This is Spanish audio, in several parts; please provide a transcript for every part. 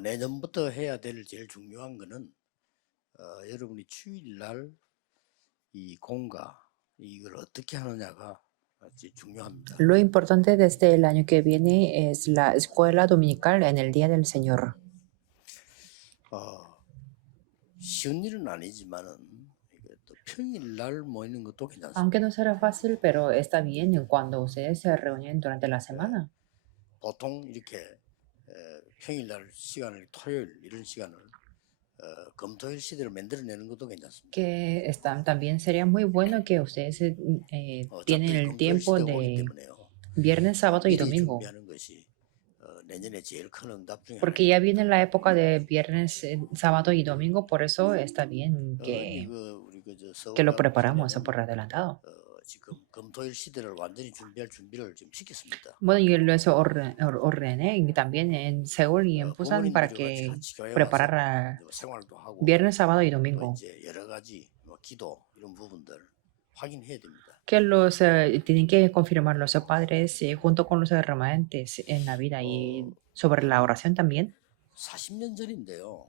내년부터 해야 될 제일 중요한 거는 여러분이 주일날 이 공가 이걸 어떻게 하느냐가 아주 중요합니다. Lo importante desde el año que viene es la escuela dominical en el Día del Señor. 쉬운 일은 아니지만은 이게 또 평일날 모이는 것도 괜찮습니다. Aunque no será fácil, pero está bien cuando ustedes se reúnen durante la semana. 보통 이렇게 평일날 시간을 토요일 이런 시간을 금토일 시대로 만들어내는 것도 괜찮습니다. Que también sería muy bueno que ustedes tienen el tiempo de viernes, sábado y domingo. 내년에 제일 큰 응답 중에 Porque ya viene la época de viernes, sábado y domingo, por eso está bien que lo preparamos por adelantado. 지금 금토일 시대를 완전히 준비할 준비를 지금 시켰습니다. Bueno, yo les ordené también en Seúl y en Busan para que preparara 생활도 하고 viernes, sábado y 또 domingo. 이제 여러 가지 기도 이런 부분들 확인해야 됩니다. Que los tienen que confirmar los padres junto con los remanentes en la vida y sobre la oración también. 40년 전인데요.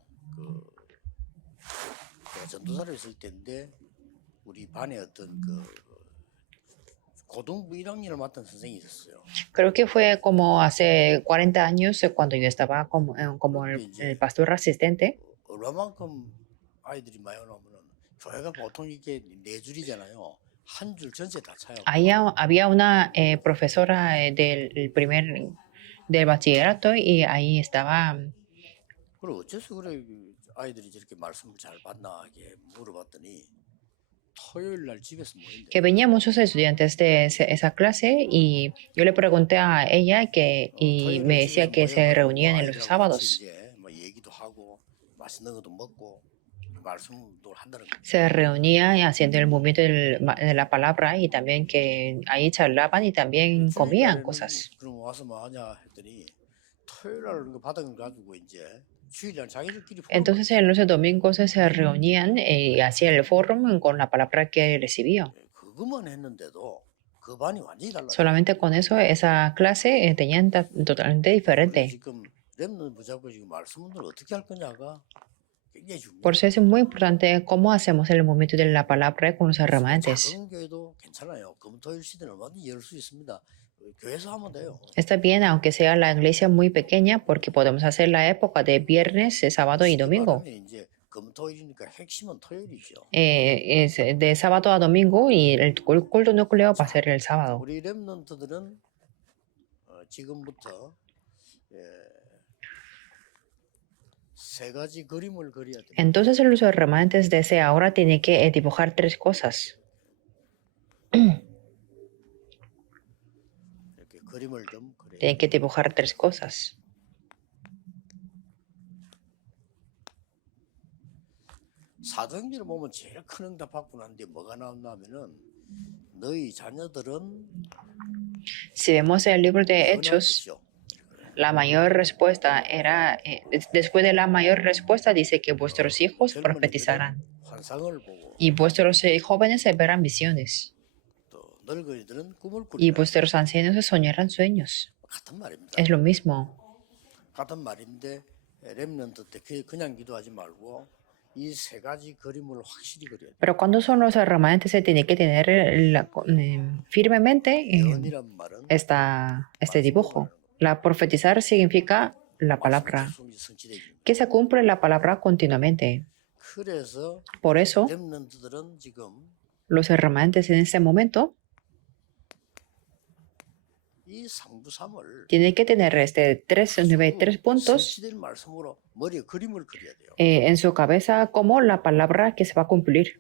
제가 전도사를 했을 때인데 우리 반에 어떤 고등부 1학년을 맡은 선생님이 있었어요. Creo que fue como hace 40 años cuando yo estaba como el pastor asistente. 얼마만큼 아이들이 많이 오냐면은 교회가 보통 이게 네 줄이잖아요. 한 줄 전체 다 차요. Había una profesora del bachillerato y ahí estaba. 그리고 어째서 그래 아이들이 저렇게 말씀을 잘 받나 이게 물어봤더니 토요일 날 집에서 모인대. Que venían muchos estudiantes de esa clase y yo le pregunté a ella y me decía que se reunían en los sábados. 뭐 얘기도 하고 맛있는 것도 먹고 말씀도 한다는 거. Se reunían haciendo el movimiento de la palabra y también que ahí charlaban y también comían cosas. 그럼 와서 뭐 하냐 했더니 토요일 날 그 받은 거 가지고 이제 주일날 자기들끼리 Entonces en los domingos se reunían y hacían el fórum con la palabra que recibía. 그것만 했는데도 그 반이 완전히 달라. Solamente con eso esa clase tenían totalmente diferente. 지금 렘넌트 붙잡고 지금 말씀들 어떻게 할 거냐가 굉장히 중요해요. Por eso es muy importante cómo hacemos el movimiento de la palabra con los remanentes. 작은 교회도 괜찮아요. 금토일 시대는 완전히 열 수 있습니다. 교회에서 하면 돼요. Está bien, aunque sea la iglesia muy pequeña, porque podemos hacer la época de viernes, sábado y domingo. 이제 금토일이니까 핵심은 토요일이죠. Es de sábado a domingo y el culto núcleo va a ser el sábado. 우리 렘넌트들은 지금부터 세 가지 그림을 그려야 돼요. Entonces los remanentes desde ahora tienen que dibujar tres cosas. 이렇게 그림을 좀 그려요. Tienen que dibujar tres cosas. 사도행전을 보면 제일 큰 응답 받고 난데 뭐가 나왔냐면은 너희 자녀들은 Si vemos el libro de Hechos, 예언하십시오. la mayor respuesta era, después de la mayor respuesta dice que vuestros hijos profetizarán 환상을 보고 y vuestros jóvenes verán visiones 또 늙은이들은 꿈을 y 꾸리라. vuestros ancianos soñarán sueños. 같은 말입니다. Es lo mismo. 같은 말인데 렘넌트 때 그냥 기도하지 말고 이 세 가지 그림을 확실히 그려야 돼요. Pero cuando son los remanentes se tiene que tener firmemente 예언이란 말은 este dibujo. La profetizar significa la palabra, 성취되기. que se cumple la palabra continuamente. 그래서 Por eso, 렘넌트들은 지금 los remanentes en este momento 이 상부삼을 tienen que tener tres puntos 성취될 말씀으로 머리에 그림을 그려야 돼요. en su cabeza como la palabra que se va a cumplir.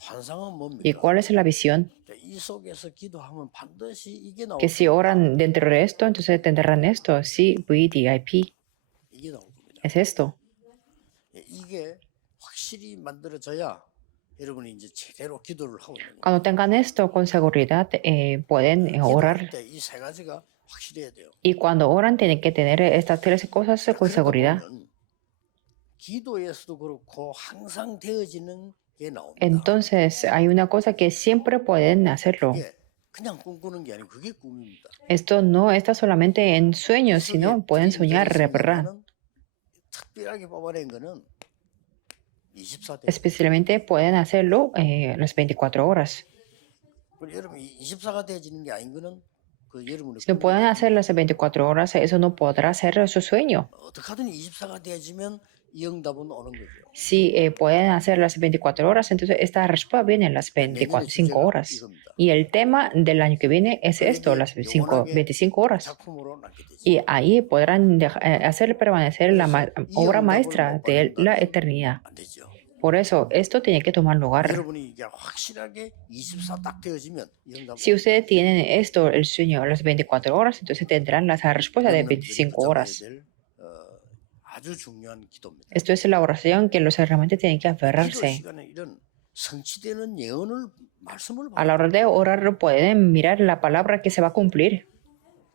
환상은 ¿Y 뭡니까? cuál es la visión? 이 속에서 기도하면 반드시 이게 나올 Que si oran dentro de esto, entonces tendrán esto. Sí, VDIP. 이게 나올 겁니다. Es esto. 이게 확실히 만들어져야 여러분이 이제 제대로 기도를 하고 있는 거예요. Cuando tengan esto con seguridad, pueden orar. 이 세 가지가 확실해야 돼요. Y cuando oran, tienen que tener estas tres cosas con seguridad. 기도에서도 그렇고 항상 되어지는 게 나옵니다. Entonces, hay una cosa que siempre pueden hacerlo. 이게 그냥 꿈꾸는 게 아니고 그게 꿈입니다. Esto no está solamente en sueños, sino pueden soñar, ¿verdad? 특별하게 뽑아낸 거는 24대. Especialmente pueden hacerlo las 24 horas. 여러분 24가 되어지는 게 아닌 거는 그 여러분의 Si no pueden hacer las 24 horas, eso no podrá ser su sueño. 어떻게든 24가 되어지면 이 응답은 오는 거죠. Si pueden hacer las 24 horas, entonces esta respuesta viene en las 25 horas. 이겁니다. Y el tema del año que viene es esto, las 25 horas. 작품으로 남게 되죠. Y ahí podrán hacer permanecer la obra maestra de la eternidad. 안 되죠. Por eso, esto tiene que tomar lugar. 여러분이 이게 확실하게 24 딱 되어지면 이 응답. Si ustedes tienen esto, el sueño, las 24 horas, entonces tendrán la respuesta de 25 horas. 아주 중요한 기도입니다. Esto es la oración que los realmente tienen que 기도 aferrarse. 시간에 이런 성취되는 예언을 말씀을 A la hora de orar pueden mirar la palabra que se va a cumplir.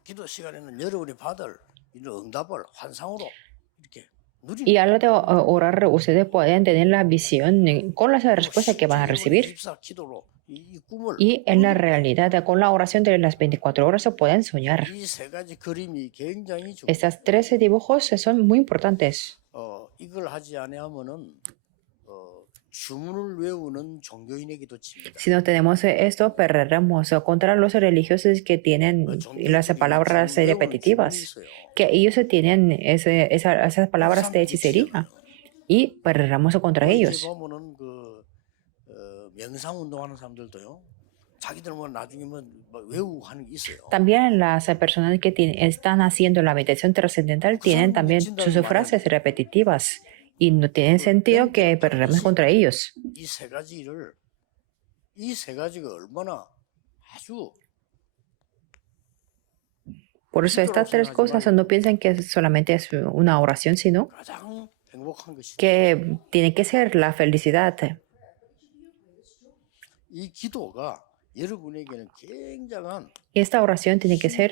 기도 시간에는 여러분이 받을 이런 응답을 환상으로 이렇게 누리는 Y a la hora de orar ustedes pueden tener la visión con las respuestas que van a recibir. 24 기도로 이 꿈을 Y en la realidad, con la oración de las 24 horas se pueden soñar. 이 세 가지 그림이 굉장히 중요해요. Estas 13 dibujos son muy importantes. 이걸 하지 않으면은 주문을 외우는 종교인에게도 칩니다. Si no tenemos esto, perderemos contra los religiosos que tienen las palabras repetitivas, que ellos tienen esas palabras de hechicería, y perderemos contra ellos. 보면은 명상 운동하는 사람들도요. 자기들 뭐 나중에 뭐 외우고 하는 게 있어요. También las personas que están haciendo la meditación trascendental tienen también sus frases repetitivas y no tiene sentido que perdamos contra ellos. 이 세 가지가 얼마나 아주 Por eso estas tres cosas no piensan que solamente es una oración, sino 가장 행복한 것이 que tiene que ser la felicidad. 이 기도가 여러분에게는 굉장한 Y esta oración tiene que ser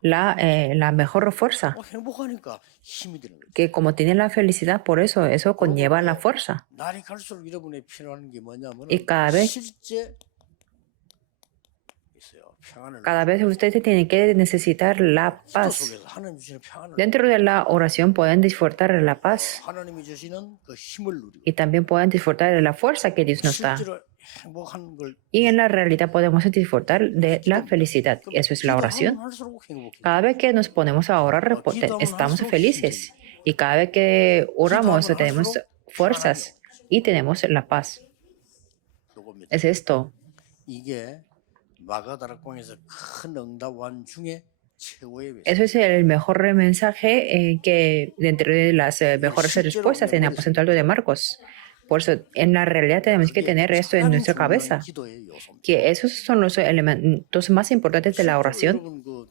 la mejor fuerza, 행복하니까 힘이 되는 거죠. que como tiene la felicidad, por eso conlleva la fuerza. 날이 갈수록 여러분의 필요한 게 뭐냐면 Y cada vez 실제 있어요. 평안을 Cada vez ustedes tienen que necesitar la 기도 paz. 속에서 하나님 주시는 평안을 Dentro de la oración pueden disfrutar de la paz 하나님이 주시는 그 힘을 누리고 y también pueden disfrutar de la fuerza que Dios nos da. 실제로 행복한 걸 Y en la realidad podemos disfrutar de la felicidad. Eso es la oración. 할수록 행복해. Cada vez que nos ponemos a orar, estamos felices. Y cada vez que oramos, tenemos fuerzas y tenemos la paz. 요겁니다. Es esto. 이게 마가다락방에서 큰 응답원 중에 최고의 메시지. Eso es el mejor mensaje que dentro de las mejores respuestas en el aposento alto de Marcos. Por eso, en la realidad tenemos que tener esto en nuestra cabeza, 기도의 요소입니다. que esos son los elementos más importantes de la oración. 여러분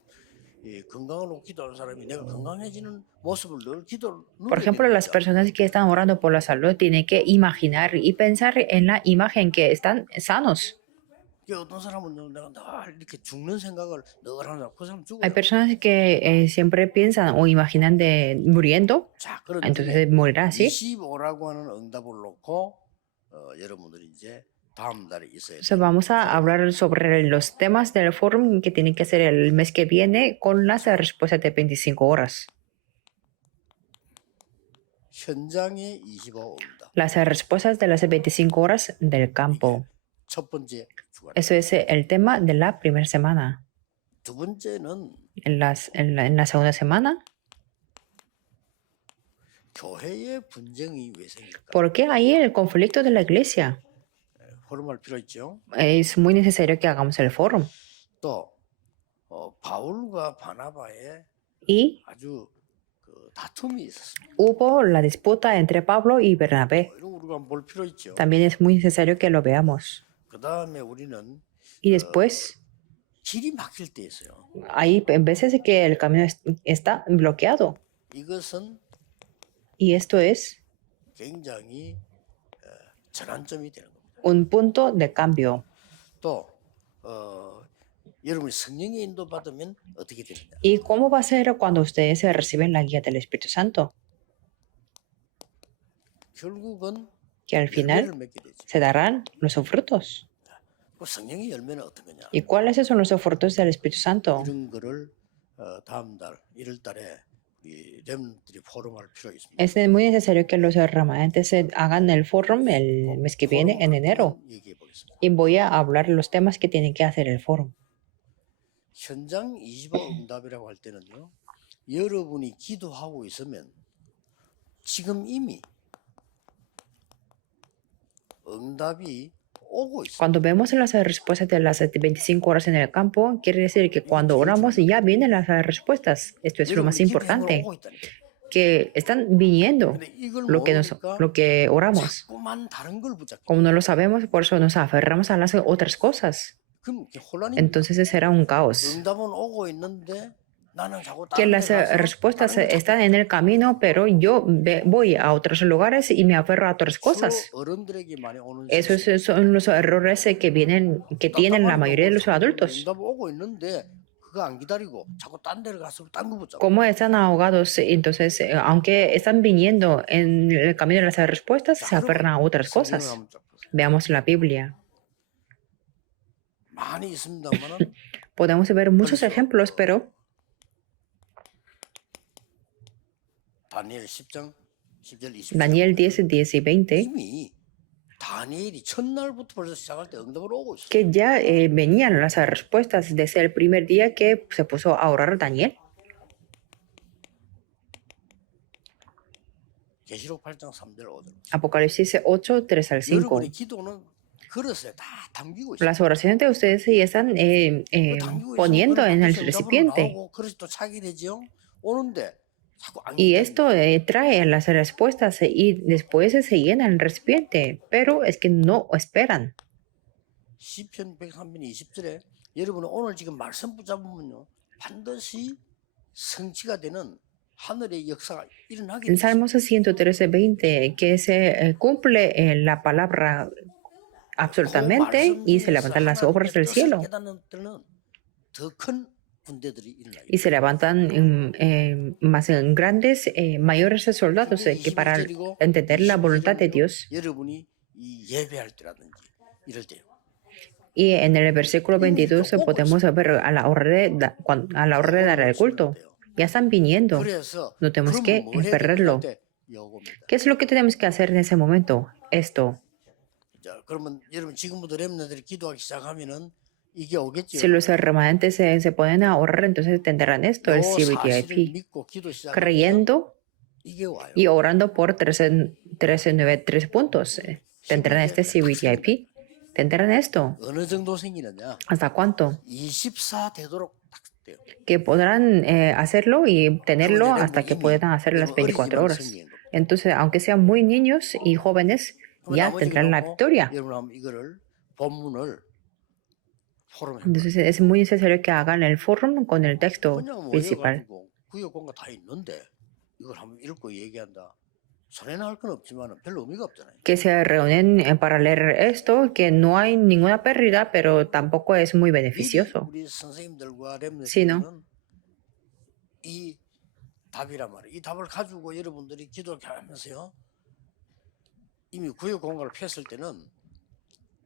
건강으로 기도하는 사람이 내가 건강해지는 모습을 늘 기도를 Por ejemplo, las personas que están orando por la salud tienen que imaginar y pensar en la imagen que están sanos. 어떤 사람은 내가 늘 이렇게 죽는 생각을 늘 하는 사람, 그 사람 죽어요. Hay personas que siempre piensan o imaginan de muriendo, 자, 그런 entonces morirá así. 25라고 하는 응답을 놓고 여러분들이 이제 다음 달에 있어야 So, vamos a hablar sobre los temas del foro que tienen que ser el mes que viene con las respuestas de 25 horas. 현장의 25 응답. Las respuestas de las 25 horas del campo. 첫 번째 주간. Eso es el tema de la primera semana. 두 번째는 En la segunda semana, 교회의 분쟁이 왜 생길까? ¿por qué hay el conflicto de la iglesia? 포럼할 필요 있죠. Es muy necesario que hagamos el foro. 또 바울과 바나바의 Y 아주 다툼이 있었습니다. hubo la disputa entre Pablo y Bernabé. 이런 거 우리가 한번 볼 필요 있죠. También es muy necesario que lo veamos. 그 다음에 우리는 Y después, 길이 막힐 때 있어요. hay veces que el camino está bloqueado. 이것은 Y esto es 굉장히 전환점이 되는 겁니다. un punto de cambio. 또 여러분이 성령의 인도 받으면 어떻게 되느냐? ¿Y cómo va a ser cuando ustedes reciben la guía del Espíritu Santo? 결국은 Que al final 열매를 맺게 되죠. se darán los frutos. 그 성령의 열매는 어떤 거냐? ¿Y cuáles son los frutos del Espíritu Santo? 이런 거를 다음 달 1월 달에 우리 렘들이 포럼할 필요가 있습니다. Es muy necesario que los remanentes hagan el fórum el mes que viene, en enero. 얘기해 보겠습니다. Y voy a hablar los temas que tienen que hacer el fórum. 현장 25 응답이라고 할 때는요. 여러분이 기도하고 있으면 지금 이미 응답이 오고 있습니다. Cuando vemos las respuestas de las 25 horas en el campo, quiere decir que cuando oramos ya vienen las respuestas. Esto es lo más 여러분이 기도한 걸 importante, 오고 있다니까. que están viniendo 근데 이걸 lo que, 모르니까 lo que oramos. 자꾸만 다른 걸 붙잡고 Como no lo sabemos, por eso nos aferramos a las otras cosas. 그럼 이게 혼란이 Entonces será un caos. 응답은 오고 있는데 나는 자꾸 Que 다른 las 데 가서 respuestas 다른 걸 están en el camino, pero yo voy a otros lugares y me aferro a otras 주로 cosas. 어른들에게 많이 오는 Esos son los errores que tienen la mayoría de los adultos. 응답 오고 있는데 그거 안 기다리고 자꾸 딴 데를 가서 딴 거 붙잡고 Como están ahogados, entonces, aunque están viniendo en el camino de las respuestas, se aferran a otras 성경을 cosas. 한번 쫙 보세요. Veamos la Biblia. 많이 있습니다만은 Podemos ver muchos ejemplos, pero 다니엘 10장 10절 20절 Daniel 10, 10 y 20, 이미 다니엘이 첫날부터 벌써 시작할 때 응답을 오고 있어요. que ya venían las respuestas desde el primer día que se puso a orar Daniel. 계시록 8장 3절 5절. Apocalipsis 8, 3 al 5. 여러분의 기도는 그릇에 다 담기고 있어요. Las oraciones de ustedes ya están 담기고 poniendo 있으면 en el 그릇에 응답으로 recipiente. 나오고 그릇이 또 차게 되죠. 오는데 자꾸 안 Y 기다리는 esto trae las respuestas y después se llena el recipiente, pero es que no esperan. 시편 103편 20절에 여러분은 오늘 지금 말씀 붙잡으면요 반드시 성취가 되는 하늘의 역사가 일어나게 En 되죠. Salmos 113, 20, que se cumple la palabra absolutamente y se levantan las obras del cielo 더큰 군대들이 일어나요. y se levantan más grandes, mayores soldados que para entender la voluntad de Dios. 여러분이 이 예배할 때라든지 이럴 때요. Y en el versículo 22 podemos ver a la hora de dar el culto. Ya están viniendo. 그래서 No tenemos 그러면 que 뭘 해야 esperarlo. 될까 할 때 요겁니다. ¿Qué es lo que tenemos que hacer en ese momento? Esto. 자, 그러면 여러분 지금부터 렘너들이 기도하기 시작하면은 이게 오겠죠. Si los remanentes se ponen a orar, entonces tendrán esto, el 요 사실을 CBDIP, 믿고 기도 시작하면 creyendo 이게 와요. y orando por 1393 puntos. Tendrán este CBDIP. Tendrán esto. 어느 정도 생기느냐? ¿Hasta cuánto? 24 되도록 딱 돼요. Que podrán hacerlo y tenerlo hasta que puedan hacer las 24 horas. Entonces, aunque sean muy niños y jóvenes, ya tendrán la victoria. 여러분 한번 이거를 본문을 포럼에 Entonces, es muy necesario que hagan el fórum con el texto 그냥 principal. 모여가지고 구역 공간 다 있는데 이걸 한번 읽고 얘기한다. 손해나 할 건 없지만 별로 의미가 없잖아요. Que se reúnen para leer esto, que no hay ninguna pérdida, pero tampoco es muy beneficioso. 우리 선생님들과 sino 렘너들은 이 답이란 말이에요. 이 답을 가지고 여러분들이 기도를 하면서요. 이미 구역 공간을 폈을 때는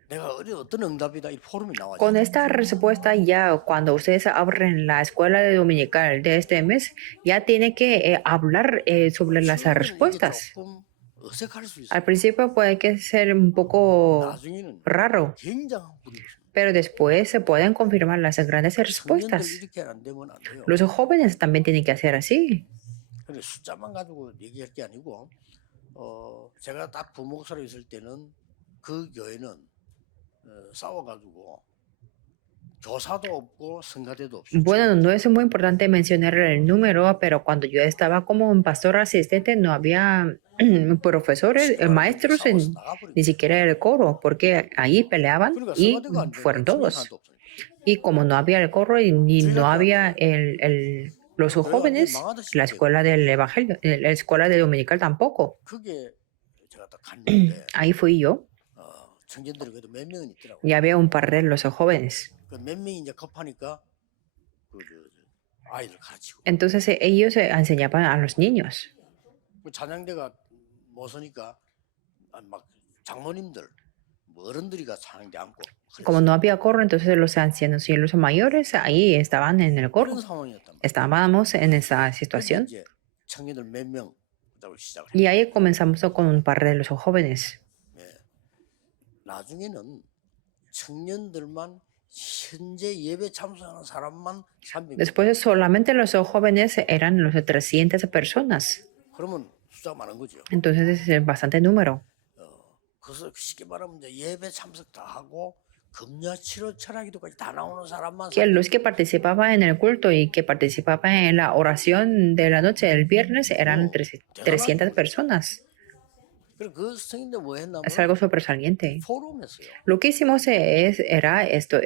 내가 어떤 응답이다 이 포럼이 나와요. Con esta respuesta ya cuando ustedes abren la escuela de dominical de este mes, ya tiene que hablar sobre las respuestas. 조금 어색할 수 있어요. Al principio puede que ser un poco 나중에는 raro, 굉장한 분위기. pero después se pueden confirmar las grandes 청년들 respuestas. 이렇게 안 되면 안 돼요. Los jóvenes también tienen que hacer así. 근데 숫자만 가지고 얘기할 게 아니고 제가 딱 부목사로 있을 때는 그 교회는 싸워가지고 교사도 없고 성가대도 없고 Bueno, no es muy importante mencionar el número, pero cuando yo estaba como un pastor asistente no había profesores, maestros, ni siquiera el coro, porque ahí peleaban y fueron todos. Y como no había el coro y ni no había los jóvenes, la escuela del evangelio, la escuela de dominical tampoco. 그게 제가 딱 갔는데 Ahí fui yo 청년들이 그래도 몇 명은 있더라고요. y había un par de los jóvenes. 몇 명이 이제 급하니까 아이들 가르치고 Entonces ellos enseñaban a los niños. 찬양대가 못 서니까 막 장모님들 어른들이가 찬양대 앉고 Como no había coro, entonces los ancianos y los mayores ahí estaban en el coro. 그런 상황이었단 말이에요. Estábamos en esa 근데 situación. 이제 청년들 몇 명 시작을 Y 해요. ahí comenzamos con un par de los jóvenes. 나중에는 청년들만 현재 예배 참석하는 사람만 300명. Después solamente los jóvenes eran los de 300 personas. 그러면 숫자가 많은 거죠. Entonces es bastante número. 그래서 쉽게 말하면 이제 예배 참석 다 하고 금야치료 철학기도까지 다 나오는 사람만 Que los que participaban en el culto y que participaban en la oración de la noche del viernes eran 300 personas. 그리고 그 성인들 뭐 했냐면 Es algo sobresaliente. 포럼했어요. Lo que hicimos era esto.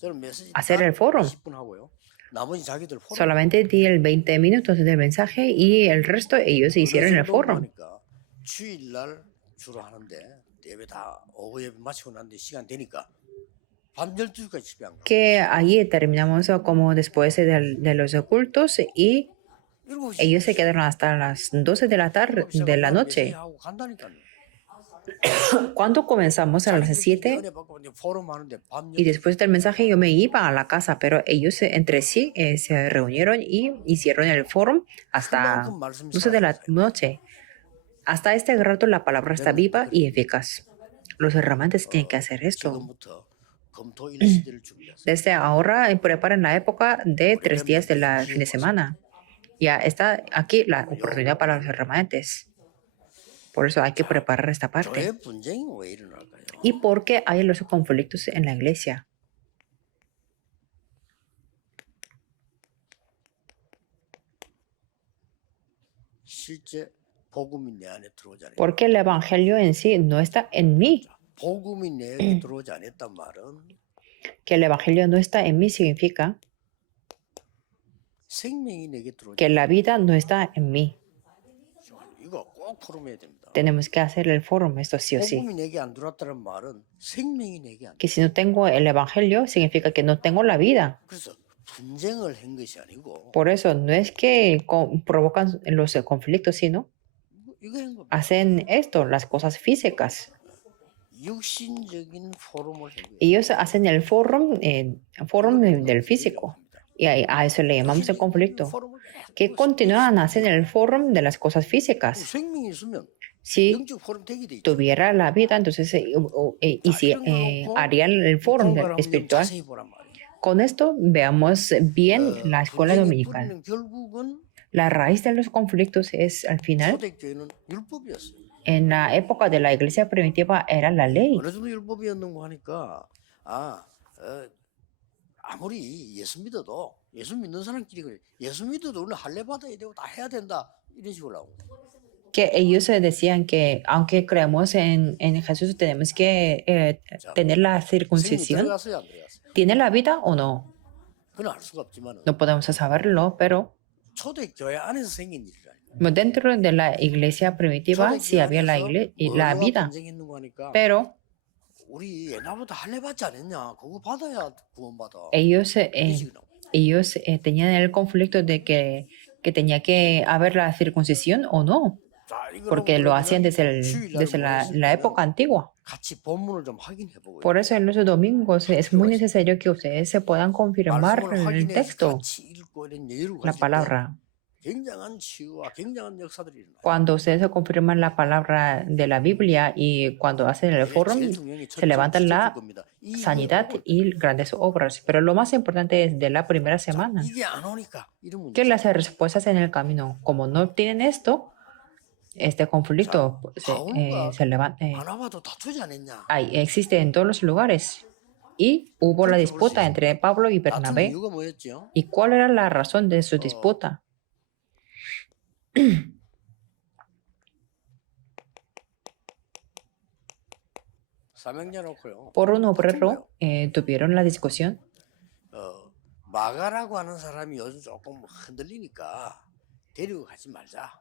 저는 메시지 Hacer el foro. 20분 하고요. 나머지 자기들 포럼. Solamente di el 20 minutos del mensaje y el resto ellos hicieron el foro. 주일날 주로 하는데 예배 다 오후 예배 마치고 난 뒤 시간 되니까 밤 12시까지 집에 안 가고. Que allí terminamos como después de los cultos y ellos se quedaron hasta las 12 de la tarde de la noche. 하고 간다니까요. Cuando comenzamos a las 7 은혜 받고 이제 포럼 하는데 밤 y después del mensaje yo me iba a la casa, pero ellos entre sí se reunieron y hicieron el foro hasta 12 de la noche. Hasta este rato la palabra está viva y eficaz. Los hermanos tienen que hacer esto. 지금부터 검토 일시대를 준비하세요. Desde ahora preparan la época de 3 días de la fin de semana. Ya está aquí la oportunidad para los remanentes. Por eso hay que preparar esta parte. 교회 분쟁이 왜 일어날까요? ¿Y por qué hay los conflictos en la iglesia? 실제 복음이 내 안에 들어오지 않았다. Porque el evangelio en sí no está en mí. 복음이 내게 들어오지 않았단 말은 Que el evangelio no está en mí significa 생명이 내게 들어오지 que la vida no está en mí. 않았다. 이거 꼭 포럼해야 됩니다. Tenemos que hacer el foro, esto sí o sí. 복음이 내게 안 들어왔다는 말은 생명이 내게 안 들어왔다. Que si no tengo el evangelio significa que no tengo la vida. 그래서 분쟁을 한 것이 아니고 Por eso no es que provocan los conflictos, sino 이거 한 겁니다. hacen esto, las cosas físicas. 육신적인 포럼을 한 거예요. Ellos hacen el foro del físico. Y a eso le llamamos el conflicto. Que continúan haciendo el foro de las cosas físicas. 생명이 있으면 Si 영적 포럼 되게 돼 있죠. tuviera la vida, entonces harían el foro 공부를 한번 좀 espiritual. 자세히 보란 말이에요. Con esto veamos bien la escuela 분쟁의 dominical. 뿌리는 결국은 La raíz de los conflictos es, al final, 초대교회는 율법이었어요. en la época de la iglesia primitiva era la ley. 어느 정도 율법이었는고 하니까 아무리 예수 믿어도 예수 믿는 사람끼리 그래. 예수 믿어도 우리는 할례 받아야 되고 다 해야 된다 이런 식으로 하고. Que ellos decían que aunque creemos en Jesús tenemos que tener la 생명이 circuncisión. 들어갔어요 안 들어갔어요? ¿Tiene la vida o no? 그건 알 수가 없지만 No podemos saberlo, pero 초대교회 안에서 생긴 일이라. dentro de la iglesia primitiva sí había la vida. 분쟁했는고 하니까 Pero 우리 옛날부터 할례 받지 않았냐? 그거 받아야 구원받아. ellos, 이런 식으로 나와요. ellos tenían el conflicto de que tenía que haber la circuncisión o no, 자, 이거는 porque lo hacían 그러면은 desde la época antigua. 같이 본문을 좀 확인해 보고 Por eso en los domingos es muy necesario que ustedes se puedan confirmar 말씀을 el 확인해서 texto, 같이 읽고 이런 여유를 la 가질 때 palabra. 굉장한 치유와 굉장한 역사들이 일어나요. Cuando ustedes se confirman la palabra de la Biblia y cuando hacen el foro, 제일 중요한 게 se levantan la 겁니다. 이 sanidad 헌법을 y grandes obras. Pero lo más importante es de la primera semana, 이게 안 오니까 이런 문제. que las respuestas en el camino, como no tienen esto, este conflicto se levanta, 안 와봐도 다투지 않았냐? existe en todos los lugares. Y hubo la disputa entre Pablo y 다투는 Bernabé. 이유가 뭐였죠? ¿Y cuál era la razón de su disputa? 사명자 놓고요. Por un obrero tuvieron la discusión. 마가라고 하는 사람이 요즘 조금 흔들리니까 데리고 가지 말자.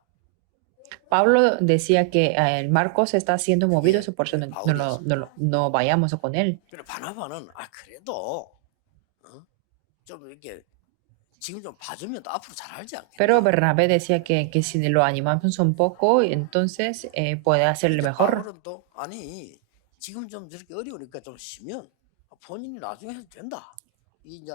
Pablo decía que el Marcos está siendo movido, por eso no vayamos con él. 근데 바나바는 그래도 좀 이렇게 지금 좀 봐주면 또 앞으로 잘하지 않겠나? Pero Bernabé decía que si lo animamos un poco, entonces puede hacerle mejor. 바울은 또 아니 지금 좀 저렇게 어려우니까 좀 쉬면 본인이 나중에 해도 된다. 이 이제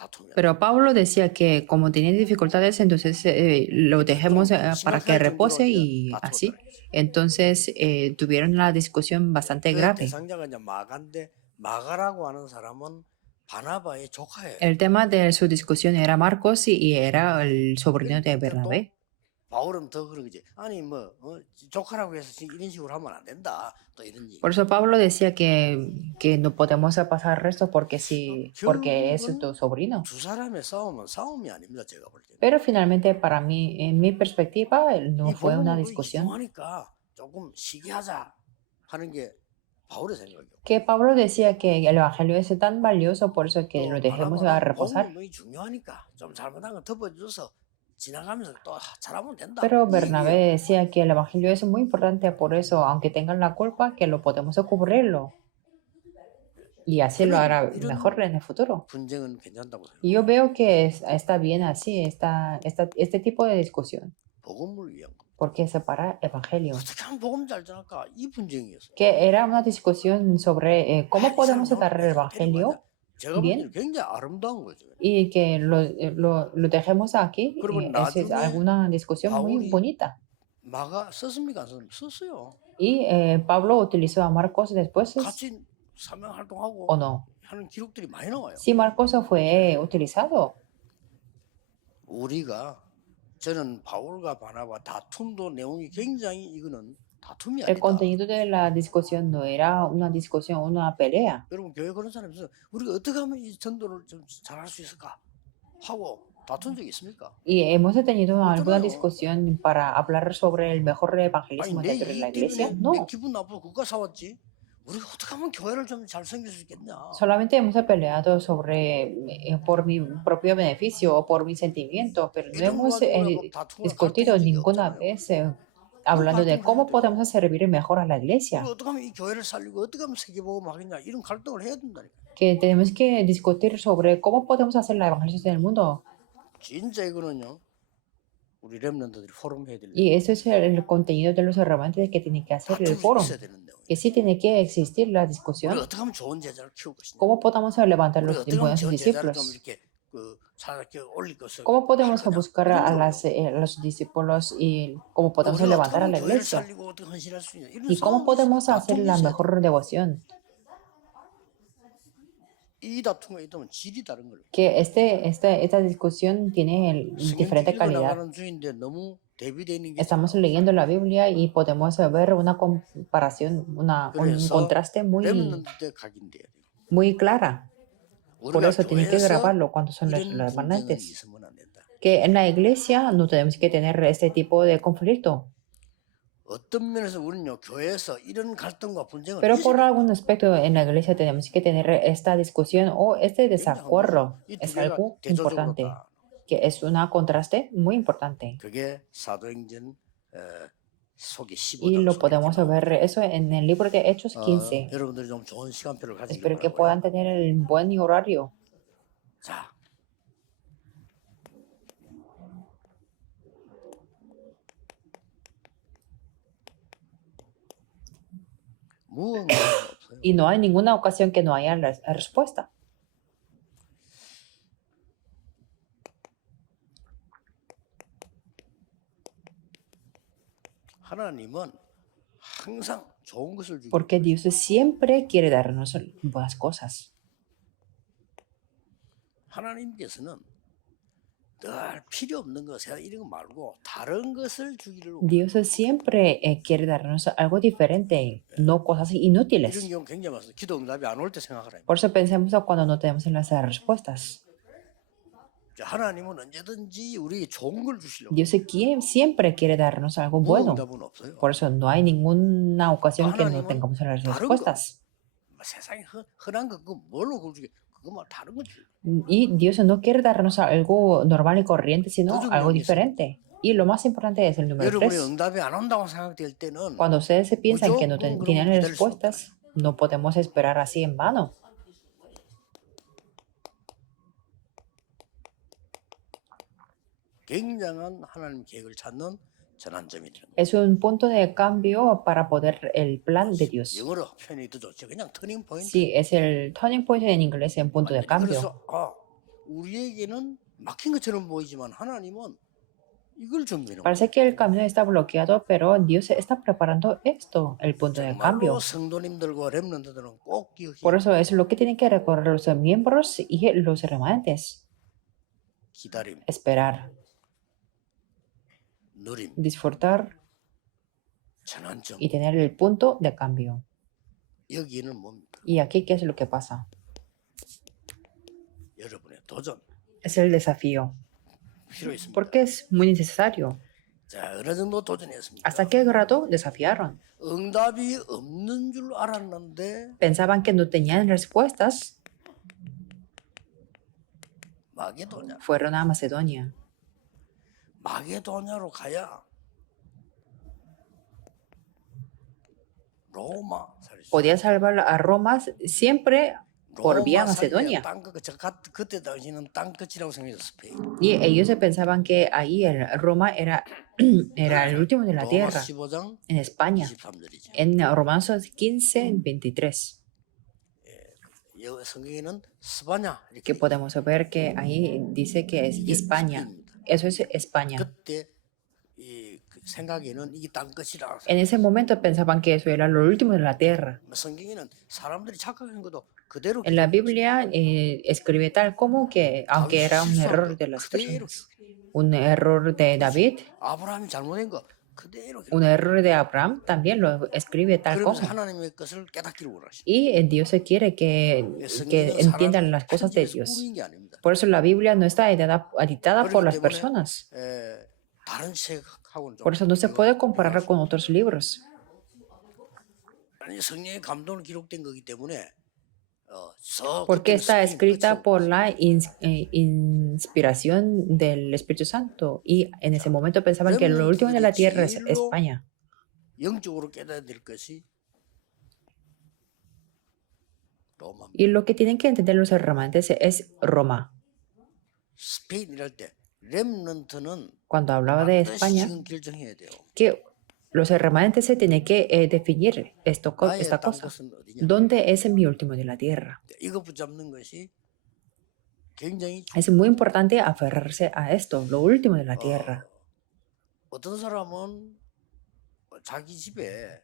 다툼이. Pero Pablo decía que como tenía dificultades, entonces lo dejemos para que repose y así. Entonces tuvieron una discusión bastante 그 grave. 대상자가 이제 마가인데 마가라고 하는 사람은 바나바의 조카예요. El tema de su discusión era Marcos y era el sobrino de Bernabé. 바울은 더 그런 거지. 아니 뭐 조카라고 해서 지금 이런 식으로 하면 안 된다. 또 이런 얘기. Por eso Pablo decía que no podemos pasar resto porque porque es tu sobrino. 두 사람의 싸움은 싸움이 아닙니다. 제가 볼 때. Pero finalmente para mí, en mi perspectiva, no 이 fue una 부분으로 discusión. 기도하니까 조금 시기하자 하는 게 바울의 생각이요. Que Pablo decía que el evangelio es tan valioso, por eso que lo dejemos a reposar. 복음이 중요하니까 좀 잘못한 거 덮어줘서 지나가면서 또 잘하면 된다. Pero 이 Bernabé 얘기예요. decía que el evangelio es muy importante, por eso, aunque tengan la culpa, que lo podemos cubrirlo. Y así lo hará mejor en el futuro. 분쟁은 괜찮다고 생각해요. Y yo veo que está bien así, este tipo de discusión, 복음을 위한 거. porque separa evangelio. 어떻게 하면 복음 잘 전할까? 이 분쟁이었어요. Que era una discusión sobre cómo podemos dar el evangelio 제가 볼 bien. 때는 굉장히 아름다운 거죠. y que lo dejemos aquí. 그러면 Es 나중에 alguna discusión muy 바울이 bonita. 마가 썼습니까? 안 썼습니까? 썼어요. Y Pablo utilizó a Marcos después, 같이 사명 활동하고 ¿o no? 하는 기록들이 많이 나와요. Sí, Marcos fue utilizado. 우리가 저는 바울과 바나바 다툼도 내용이 굉장히 이거는 다툼이 El 아니다. contenido de la discusión no era una discusión, una pelea. 여러분 교회 그런 사람이 있어요. 우리가 어떻게 하면 이 전도를 좀 잘할 수 있을까 하고 다툰 적이 있습니까? Y hemos tenido alguna Claro. discusión para hablar sobre el mejor 아니 evangelismo 내 dentro de la 일 iglesia. 때문에 No, 내 기분 나쁘고 그거 싸웠지. 우리가 어떻게 하면 교회를 좀 잘 섬길 수 있겠냐? solamente hemos peleado sobre por mi propio beneficio o por mis sentimientos, pero no 이런 거 hemos 가지고 뭐 다투고 discutido 갈등한 적이 ninguna 없잖아요. vez hablando de cómo podemos servir mejor a la iglesia. 우리가 어떻게 하면 이 교회를 살리고 어떻게 하면 세계복음 하겠냐 이런 갈등을 해야 된다니까. Que tenemos que discutir sobre cómo podemos hacer la evangelización del mundo. 진짜 이거는요. 우리 렘넌트들이 포럼 해야 될 Y eso es el contenido de los remanentes que tiene que hacer el 다툼이 foro. 있어야 되는 내용. Que sí tiene que existir la discusión. 우리가 어떻게 하면 좋은 제자를 키울 것이냐. ¿Cómo podemos levantar 우리가 los 어떻게 하면 buenos 좋은 제자를 좀 discípulos? 이렇게 이렇게 올릴 것을. ¿Cómo podemos 할 거냐. buscar 이런 a 거예요. los discípulos y cómo podemos 우리가 어떻게 levantar a 하면 la 교회를 iglesia? 살리고 어떻게 헌신할 수 있냐. 이런 ¿Y cómo 싸움이 podemos 있어요. hacer 다툼이 la 있어야 돼. mejor devoción? 이 다툼이 있다면 질이 다른 거예요. Que esta discusión tiene diferente 성경 calidad. 읽어나가는 중인데 너무 대비되어 있는 게 Estamos leyendo la Biblia y podemos ver una comparación, un 그래서 contraste 렘넌트 때 각인돼야 돼요. muy clara. Por 우리가 eso tienen que 교회에서 grabarlo cuando son los 이런 분쟁은 remanentes. 있으면 안 된다. Que en la iglesia no tenemos que tener este tipo de conflicto. 어떤 면에서 우리는요 교회에서 이런 갈등과 분쟁을 Pero por 잊어버려요. algún aspecto en la iglesia tenemos que tener esta discusión o este desacuerdo. 이두 Es 개가 algo 대조적으로 importante, 다. que es un contraste muy importante. 그게 사도행전 속에 Y 15장 lo 속에 podemos 이렇게 ver eso en el libro de Hechos 나와요. 15. 여러분들이 좀 좋은 시간표를 가지기 Espero que 바라고요. puedan tener el buen horario. 자, 무언가 없어요. Y no hay ninguna ocasión que no haya respuesta. 하나님은 항상 좋은 것을 주고 Porque Dios siempre quiere darnos buenas cosas. 하나님께서는 늘 필요 없는 것, 이런 거 말고 다른 것을 주기를 원해요. Dios siempre quiere darnos algo diferente, no cosas 이런 inútiles. 경우 굉장히 많습니다. 기도 응답이 안 올 때 생각하라. Por eso pensemos cuando no tenemos las respuestas. 하나님은 언제든지 우리에게 좋은 걸 주시려고. Dios siempre quiere darnos algo bueno. 응답은 없어요. Por eso no hay ninguna ocasión que no tengamos las respuestas. 세상에 흔한 거 그거 뭘로 그걸 주게? 그거만 다른 거 주. Y Dios no quiere darnos algo normal y corriente, sino Todo algo lo que diferente. Y lo más importante es el número 여러분이 3. 응답이 안 온다고 생각될 때는 Cuando ustedes se piensan que no 무조건 tienen 그런 거 기다릴 수 respuestas, no podemos esperar así en vano. 굉장한 하나님 계획을 찾는 전환점이 되는 거예요. Es un punto de cambio para poder el plan de Dios. 영어로 표현이 더 좋죠. 그냥 터닝 포인트. Sí, es el turning point en inglés, en punto de cambio. 그래서 우리에게는 막힌 것처럼 보이지만 하나님은 이걸 준비하는 거예요. Parece que el camino está bloqueado, pero Dios está preparando esto, el punto de cambio. 정말로 성도님들과 렘넌트들은 꼭 기억해야 Por 돼요. eso es lo que tienen que recordar los miembros y los remanentes. 기다림, Esperar, 누림, disfrutar 전환점. y tener el punto de cambio. 여기는 뭡니까? ¿Y aquí qué es lo que pasa? 여러분의 도전 Es el desafío, 필요 있습니다. porque es muy necesario. 자, 어느 정도 도전했습니까? ¿Hasta qué grado desafiaron? 응답이 없는 줄 알았는데 Pensaban que no tenían respuestas, 마게도냐. fueron a Macedonia. 마게도냐로 가야 로마 살 수. Podía salvar a Roma siempre por vía Macedonia. 그때 당시는 땅끝이라고 생각했어 스페인. Y ellos se pensaban que ahí Roma era, era el último de la 로마서 tierra, 15장 en España. 23절이죠. En Romanos 15:23, 성경에는 스바냐 que 이렇게 podemos ver que ahí dice que es 이게 España. 스페인입니다. Eso es España. 그때 그 생각에는 이게 땅끝이라. En ese momento pensaban que eso era lo último de la tierra. 성경에는 사람들이 착각한 것도 그대로 En la Biblia escribe tal como que, aunque era un error de las 그대로 personas, un error de David, 아브라함이 잘못한 거 그대로 un error de Abraham, también lo escribe tal como. 그러면서 하나님의 것을 깨닫기를 원하시죠. Y Dios quiere que entiendan las cosas de Dios. 꾸민 게 아닙니다. Por eso la Biblia no está editada por las 때문에, personas. 다른 책하고는 좀 Por eso no se puede comparar con otros libros. 아니, 성령의 감동으로 기록된 거기 때문에 저 Porque 그때는 está 스페인 escrita 끝이었고 por la inspiración del Espíritu Santo. Y en ese momento pensaban que lo último de la tierra es España. 영적으로 깨달아야 될 것이 로마. Y lo que tienen que entender los remanentes es Roma. 스페인이랄 때 렘넌트는 Cuando hablaba de 반드시 España, 지금 결정해야 돼요. que los remanentes se tienen que definir esta 나의 cosa. 땅끝은 어디냐? ¿Dónde es mi último de la tierra? 이거 붙잡는 것이 굉장히 Es muy importante aferrarse a esto, lo último de la tierra. 어떤 사람은 자기 집에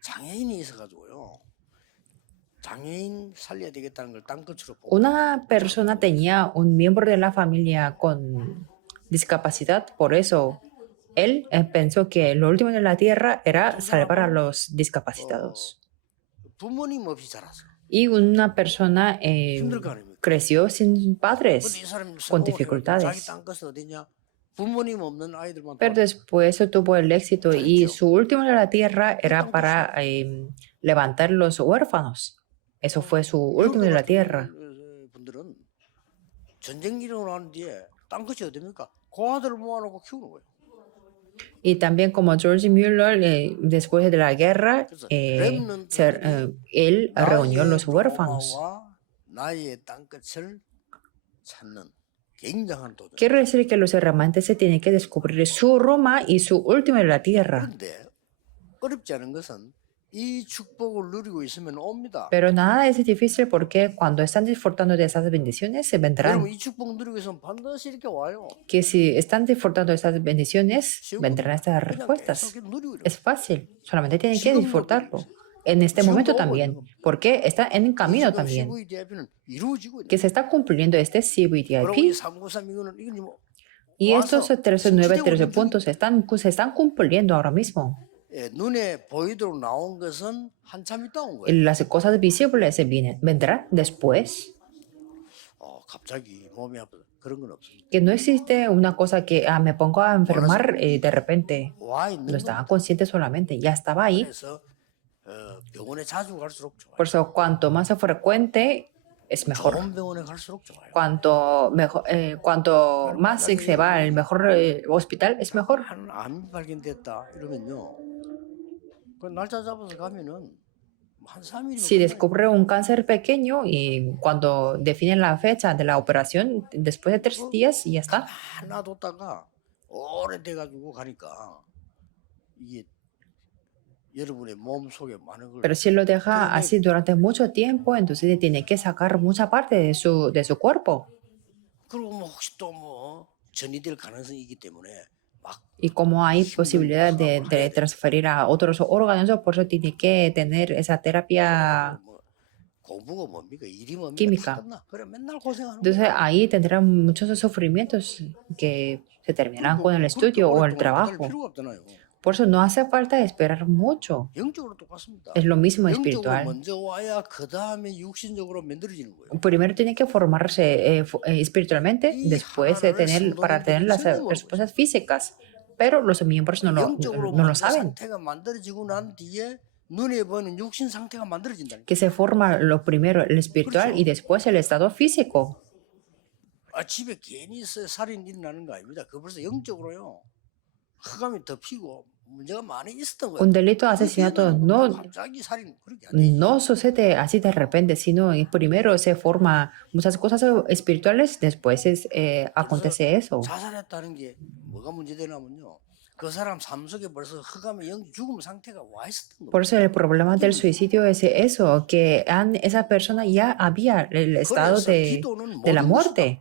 장애인이 있어가지고요. 장애인 살려야 되겠다는 걸 땅끝으로 보고 Una persona tenía un miembro de la familia con discapacidad, por eso él pensó que lo último de la tierra era salvar a los discapacitados. 부모님 없이 자라서 Y una persona 힘들 거 아닙니까? creció sin 근데 padres, 이 사람이 con 성공을 해가지고 자기 dificultades. 땅끝은 어디냐? 부모님 없는 아이들만 Pero después tuvo el éxito y su último de la tierra era para levantar los huérfanos. Eso fue su último de la tierra. 분들은 전쟁 일어나고 난 뒤에 땅끝이 어딥니까? 고아들을 모아놓고 키우는 거예요. Y también como George Mueller, después de la guerra, él reunió los huérfanos. 나의 땅끝을 찾는 굉장한 도전. Quiero decir que los remanentes se tienen que descubrir su Roma y su último de la tierra. 그런데 어렵지 않은 것은 이 축복을 누리고 있으면 옵니다. Pero nada es difícil porque cuando están disfrutando de esas bendiciones, se vendrán. 여러분 이 축복 누리고 있으면 반드시 이렇게 와요. Que si están disfrutando de esas bendiciones, vendrán estas 그냥 respuestas. 계속 누리고 Es fácil, solamente tienen que disfrutarlo. En este momento también, porque está en camino también, CVDIP는 이루어지고 있는 que se está cumpliendo este 여러분 이 CVDIP. 393 이거는 이건 뭐 Y estos 13 puntos se están cumpliendo ahora mismo. 눈에 보이도록 나온 것은 한참 있다 온 거예요. Las cosas visibles vendrán después. 갑자기 몸이 아프다 그런 건 없습니다. Que no existe una cosa que me pongo a enfermar de repente. 와 있는 No estaba 겁니다. consciente solamente, ya estaba ahí. 그래서 병원에 자주 갈수록 좋아요. Por eso, cuanto más frecuente, es mejor. 좋은 병원에 갈수록 좋아요. Cuanto más se va al mejor hospital, es mejor. 암이 발견됐다 이러면요. 그 날짜 잡아서 가면은 한 3일이면 Si descubre un cáncer pequeño y cuando definen la fecha de la operación, después de 3 días, ya está. 놔뒀다가 오래돼 가지고 가니까 이게 여러분의 몸 속에 많은 걸 Pero si lo deja así durante mucho tiempo, entonces tiene que sacar mucha parte de su cuerpo. 그리고 뭐 혹시 또 뭐 전이될 가능성이 있기 때문에 막 Y como hay 힘든 posibilidad 사업을 해야 de 됩니다. transferir a otros órganos, por eso tiene que tener esa terapia 뭐 공부가 뭡니까? 일이 뭡니까? 다 química. 끝나. 그래 맨날 고생하는 Entonces 거야. ahí tendrán muchos sufrimientos que se terminarán 그러니까 con el 그렇게 estudio o el 오랫동안 기다릴 trabajo. 필요가 없잖아요. Por eso no hace falta esperar mucho. 영적으로 똑같습니다. Es lo mismo 영적으로 espiritual. 먼저 와야 그 다음에 육신적으로 만들어지는 거예요. Primero tiene que formarse espiritualmente, 이 después 하나를 para tener 성도님들이 las 설명 모르고 있어요. respuestas físicas. Pero los miembros 영적으로 no lo 먼저 saben. 상태가 만들어지고 난 뒤에 눈에 보이는 육신 상태가 만들어진다니까. Que se forma lo primero el espiritual y después el estado físico. 집에 괜히 살인 일어나는 거 아닙니다. 그 벌써 영적으로요. 흑암이 덮이고 문제가 많이 있었던 거예요. Un delito de asesinato 갑자기 살인 그렇게 안 돼. no sucede así de repente, sino primero se forma muchas cosas espirituales, después acontece eso. 자살했다는 게 뭐가 문제되냐면요. 그 사람 삶 속에 벌써 흑암의 죽음 상태가 와 있었던 Por 거예요. eso el problema del suicidio es eso, que esa persona ya había el estado 그래서 de 기도는 la 모든 것이다. muerte.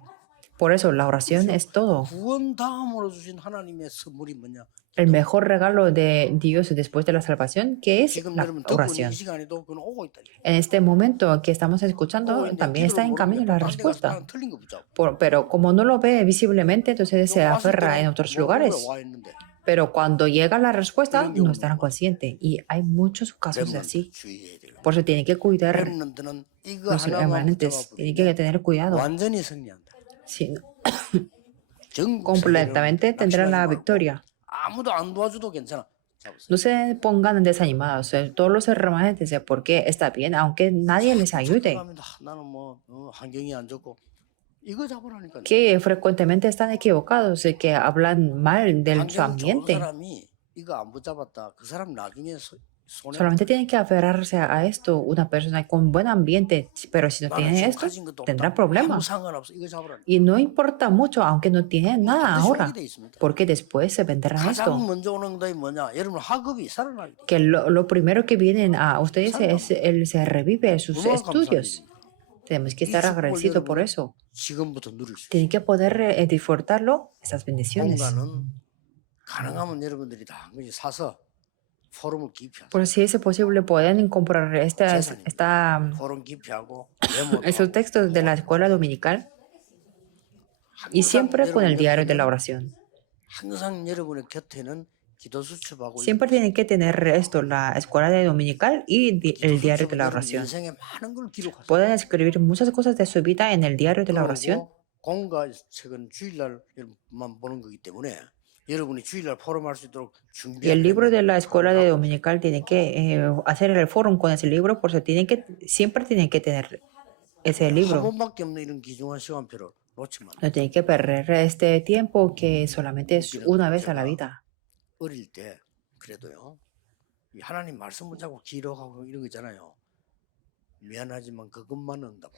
Por eso la oración es todo. 구원 다음으로 주신 하나님의 선물이 뭐냐? El mejor regalo de Dios después de la salvación, que es 지금 la 여러분 듣고 있는 oración. 이 시간에도 그건 오고 있다. En este momento que estamos 오고 escuchando, 있는데 también está 기도를 en camino 모르면 la 딴데 가서 respuesta. 다른 틀린 거 붙잡고. Pero como no lo ve visiblemente, entonces se 왔을 aferra en 때는 otros 모르고 lugares. 와 있는데 Pero cuando llega la respuesta, 이런 no 경우는 estarán conscientes. Y hay muchos casos 렘넌트 así. 주의해야 돼요. Por eso tienen que cuidar 렘넌트는 이거 los 하나만 remanentes. Tienen que 붙잡아 tener cuidado. 완전히 승리한다. Si no, 전국 completamente 세계는 tendrán la 낙심하지 말고 victoria. 아무도 안 도와줘도 괜찮아. 잡으세요. No se pongan desanimados. Todos los remanentes, porque está bien, aunque nadie les ayude. 착각합니다. 나는 뭐 환경이 안 좋고 이거 잡으라니까요. Que frecuentemente están equivocados, que hablan mal de su 환경 좋은 ambiente. 사람이 이거 안 붙잡았다. 그 사람 나중에 손해. Solamente tienen que aferrarse a esto. Una persona con buen ambiente, pero si no 나는 tiene 지금 esto, 가진 것도 tendrá 없다. 아무 problemas. 상관없어. 이거 잡으라니까. Y no importa mucho, aunque no tienen nada 반드시 ahora, 오게 돼 있습니다. porque después se vendrá 가장 esto. 먼저 오는 것이 뭐냐? 여러분 학업이 살아나기. Que lo primero que vienen a ustedes es se revive sus 얼마나 estudios. 감사합니다. Tenemos que estar agradecidos por eso. 지금부터 누릴 수 있어요. Tienen que poder disfrutarlo, esas bendiciones. 공간은 가능하면 여러분들이 다 한 번씩 사서 포럼을 기피하세요. Por si es posible, pueden comprar 포럼 기피하고 estos textos de la escuela dominical y siempre con el diario de la oración. 항상 여러분의 곁에는 기도 수첩하고 Siempre tienen que tener esto, la escuela de dominical y el diario de la oración. 인생에 많은 걸 기록하세요. Pueden escribir muchas cosas de su vida en el diario de la oración. 공과 책은 주일날만 보는 거기 때문에 여러분이 주일날 포럼할 수 있도록 Y el libro de la escuela de dominical tiene que hacer el foro con ese libro, por eso siempre tienen que tener ese 한 libro. 번밖에 없는 이런 귀중한 시간표를 놓치면 안 돼요. No tienen que perder este tiempo que solamente es una vez a la vida. 어릴 때 그래도요. 이 하나님 말씀 붙잡고 기록하고 이런 거 있잖아요. 미안하지만 그것만 응답하고.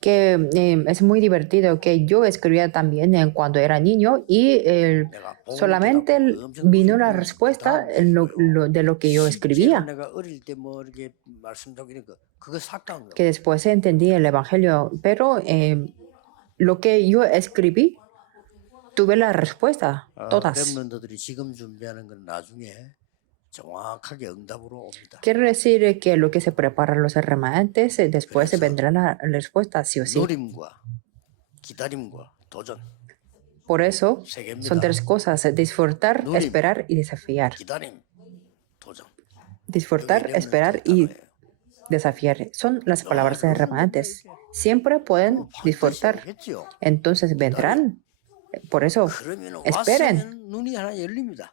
Que es muy divertido que yo escribía también cuando era niño y 내가 solamente vino la respuesta de lo que yo escribía. 내가 어릴 때 뭐 이렇게 말씀 적이 그거 삭감한 거. Que después entendí el evangelio, pero lo que yo escribí tuve la respuesta, todas. 렘넌트들이 지금 준비하는 건 나중에 정확하게 응답으로 옵니다. Quiere decir que lo que se preparan los remanentes, después se vendrá la respuesta, sí o sí. 노림과 기다림과 도전. Por eso 세 개입니다. son tres cosas: disfrutar, esperar y desafiar. 기다림, 도전. Disfrutar, esperar y desafiar. Son las palabras de remanentes. Siempre pueden disfrutar. 하겠죠. Entonces vendrán. Por eso, 그러면 esperen. 왔으면 눈이 하나 열립니다.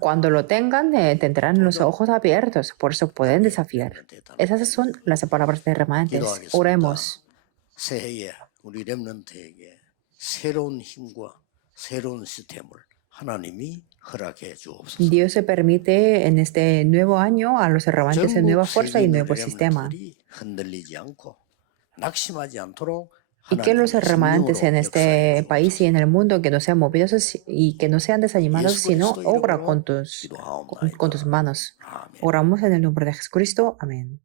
Cuando lo tengan, tendrán los ojos abiertos. Por eso pueden desafiar. Esas son las palabras de remanentes. Oremos. 새해에 우리 렘넌트에게 새로운 힘과 새로운 시스템을 하나님이 허락해 주옵소서. Dios se permite en este nuevo año a los remanentes nueva fuerza y nuevo sistema. 흔들리지 않고 낙심하지 않도록 Y que los remanentes en este país y en el mundo que no sean movidos y que no sean desanimados, sino obra con tus manos. Oramos en el nombre de Jesucristo. Amén.